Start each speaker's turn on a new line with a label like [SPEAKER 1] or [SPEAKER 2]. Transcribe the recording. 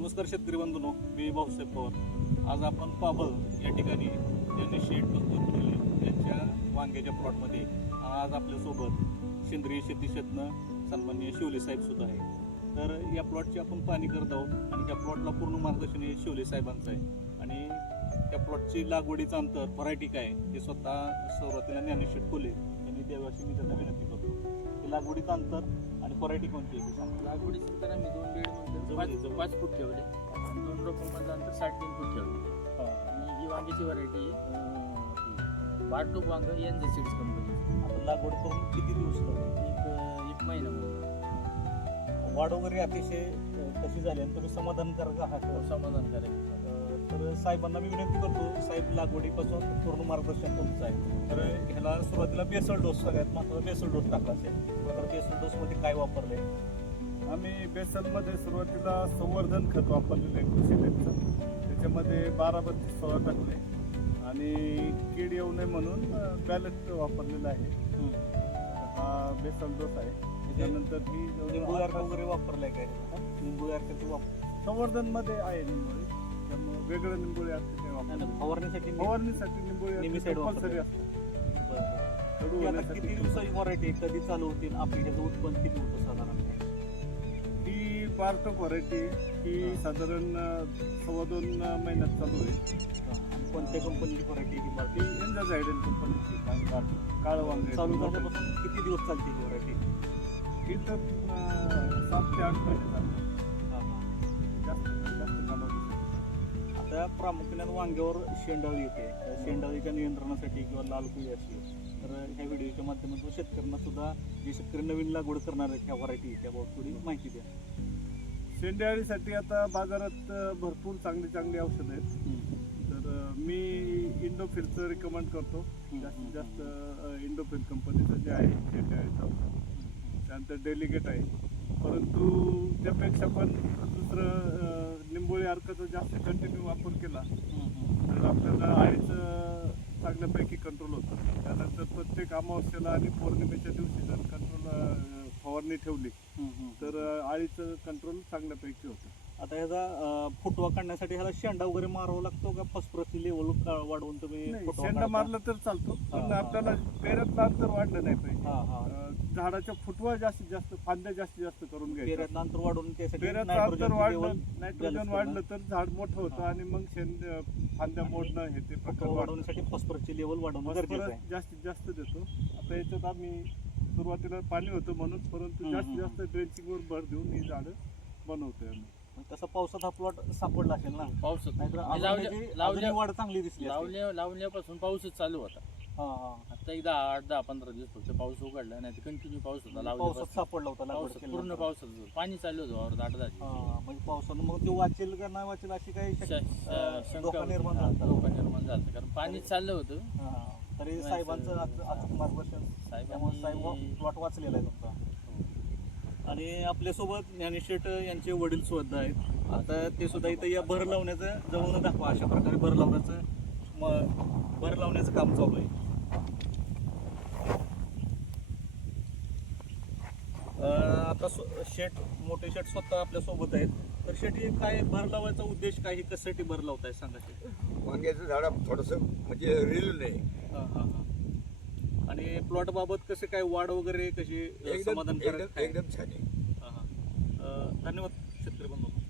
[SPEAKER 1] नमस्कार शेतकरी बंधूंनो, मी भाऊसाहेब पवार. आज आपण पाबळ या ठिकाणी ज्यांनी शेड केले त्यांच्या वांग्याच्या प्लॉटमध्ये आज आपल्यासोबत सेंद्रिय शेती क्षेत्र सन्माननीय शिवले साहेब सुद्धा आहे. तर या प्लॉटची आपण पाहणी करत आहोत आणि त्या प्लॉटला पूर्ण मार्गदर्शन हे शिवले साहेबांचं आहे. आणि त्या प्लॉटची लागवडीचं अंतर व्हरायटी काय ते स्वतः सुरुवातीला ज्ञानेश्वर कोले यांनी द्यावी मी त्यांना विनंती करतो. ते लागवडीचं अंतर आणि व्हरायटी कोणती आहे ते सांगा.
[SPEAKER 2] लागवडीचं अंतर आम्ही 2 बेड 5 फूट ठेवले. 2 रोपांमधलं अंतर 3.5 फूट ठेवले. आणि ही वांग्याची व्हरायटी बारटोप वांग यांचं सीड्स कंपनी.
[SPEAKER 1] आता लागवड करून किती दिवस लागले?
[SPEAKER 2] एक महिना
[SPEAKER 1] वाढ वगैरे अतिशय कशी झाली आणि तुम्ही समाधानकारक आहात?
[SPEAKER 2] समाधान करायचं.
[SPEAKER 1] तर साहेबांना मी विनंती करतो, साहेब लागवडीपासून पूर्ण मार्गदर्शन तुमचं आहे. तर ह्याला सुरुवातीला बेसल डोस, सगळ्यात महत्त्वाचा बेसल डोस टाकला असेल. तर बेसल डोसमध्ये काय वापरले?
[SPEAKER 3] आम्ही बेसनमध्ये सुरुवातीला संवर्धन खत वापरलेलं आहे कृषीटेकचं. त्याच्यामध्ये 12-32 टाकले आणि कीड येऊ नये म्हणून बॅलेट वापरलेला आहे. हा बेसल डोस आहे. त्यानंतर ही
[SPEAKER 1] निंबू अर्क वगैरे वापरलाय काय? निंबू अर्काची
[SPEAKER 3] संवर्धनमध्ये आहे निंबोळी, त्यामुळे वेगळं निंबोळी असते ते वापरतात. फवारणीसाठी निंबोळी कंपल्सरी असतं.
[SPEAKER 1] किती दिवसाची व्हरायटी कधी चालू होतील? आपली त्याचं उत्पन्न किती होतं साधारण?
[SPEAKER 3] ही बारटोक व्हरायटी ही साधारण 2.25 महिन्यात चालू आहे.
[SPEAKER 1] कोणत्या कंपनीची व्हरायटी ही बारटी?
[SPEAKER 3] एंजाज आयडन कंपनीची काळं वांग
[SPEAKER 1] चालू झाल्यापासून किती दिवस चालते ही व्हरायटी?
[SPEAKER 3] ही तर 7 ते 8 महिने चालते. जास्त कालावधी.
[SPEAKER 1] आता प्रामुख्याने वांग्यावर शेंडाळी येते. शेंडाळीच्या नियंत्रणासाठी किंवा लाल कुळी असते. तर ह्या व्हिडिओच्या माध्यमातून शेतकऱ्यांना सुद्धा, जे शेतकरी नवीन लागवड करणार आहेत ह्या व्हरायटी, त्याबाबत थोडी माहिती द्या.
[SPEAKER 3] शेंडेअळीसाठी आता बाजारात भरपूर चांगली औषधं आहेत. तर मी इंडोफिलचं रिकमेंड करतो. जास्तीत जास्त इंडोफिल कंपनीचं जे आहे शेंडेअळीचं औषध. त्यानंतर डेलिगेट आहे. परंतु त्यापेक्षा पण दुसरं निंबोळी अर्काचा जास्त कंटिन्यू वापर केला तर आपल्याला अळीचं चांगल्यापैकी कंट्रोल होतं. त्यानंतर प्रत्येक अमावस्येला आणि पौर्णिमेच्या दिवशी जर कंट्रोल फवारणी ठेवली तर अळीचं कंट्रोल चांगल्यापैकी होतं.
[SPEAKER 1] आता ह्याचा फुटवा काढण्यासाठी ह्याला शेंडा वगैरे मारावा लागतो का फॉस्फरसची लेवल वाढवून तुम्ही फुटवा
[SPEAKER 3] शेंडा मारला तर चालतो, पण आपल्याला पेऱ्यात अंतर वाढलं नाही पाहिजे. झाडाच्या फुटवा जास्तीत जास्त, फांद्या जास्तीत जास्त करून घ्यायच्या.
[SPEAKER 1] पेऱ्यात अंतर वाढवून त्यासाठी
[SPEAKER 3] पेऱ्याचं अंतर वाढलं, नायट्रोजन वाढलं तर झाड मोठं होतं आणि मग फांद्या मोडणं हे ते प्रकार
[SPEAKER 1] वाढवण्यासाठी फॉस्फरसची लेवल वाढवणं गरजेचं आहे.
[SPEAKER 3] जास्तीत जास्त देतो. आता याच्यात आम्ही सुरुवातीला पाणी होतं म्हणून, परंतु जास्तीत जास्त ड्रेंचिंगवर भर देऊन ही झाडं बनवतोय आम्ही.
[SPEAKER 1] तसा पावसात हा प्लॉट सापडला असेल ना?
[SPEAKER 2] पाऊसच
[SPEAKER 1] लावल्या वाढ चांगली दिसली.
[SPEAKER 2] लावल्यापासून पाऊसच चालू होता. आता एकदा 8-10-15 दिवस फक्त पाऊस उघडला, नाही तर कंटिन्यू पाऊस होता.
[SPEAKER 1] पावसात सापडला होता
[SPEAKER 2] पूर्ण पावसात पाणी चालू होतं वावरात 8-10.
[SPEAKER 1] म्हणजे पावसानं मग ते वाचेल का नाही वाचेल अशी काही
[SPEAKER 2] धोका निर्माण झाला कारण पाणी चाललं होतं.
[SPEAKER 1] तरी साहेबांचं अचूक मार्गदर्शन, साहेब प्लॉट वाचलेला आहे तुमचा. आणि आपल्यासोबत ज्ञानेश्वर यांचे वडील सुद्धा आहेत. आता ते सुद्धा इथं या भर लावण्याचं जवळ दाखवा. अशा प्रकारे भर लावण्याचं काम चालू आहे. आता मोठे शेट स्वतः आपल्या सोबत आहेत. तर शेट काय भर लावायचा उद्देश काय, कशासाठी भर लावताय सांगा शेट?
[SPEAKER 4] वांग्याचं झाड थोडंसं म्हणजे रिल नाही.
[SPEAKER 1] आणि प्लॉट बाबत कसं काय वाढ वगैरे कशी समाधानकारक?
[SPEAKER 4] एकदम छान आहे.
[SPEAKER 1] धन्यवाद शेतकरी बंधू.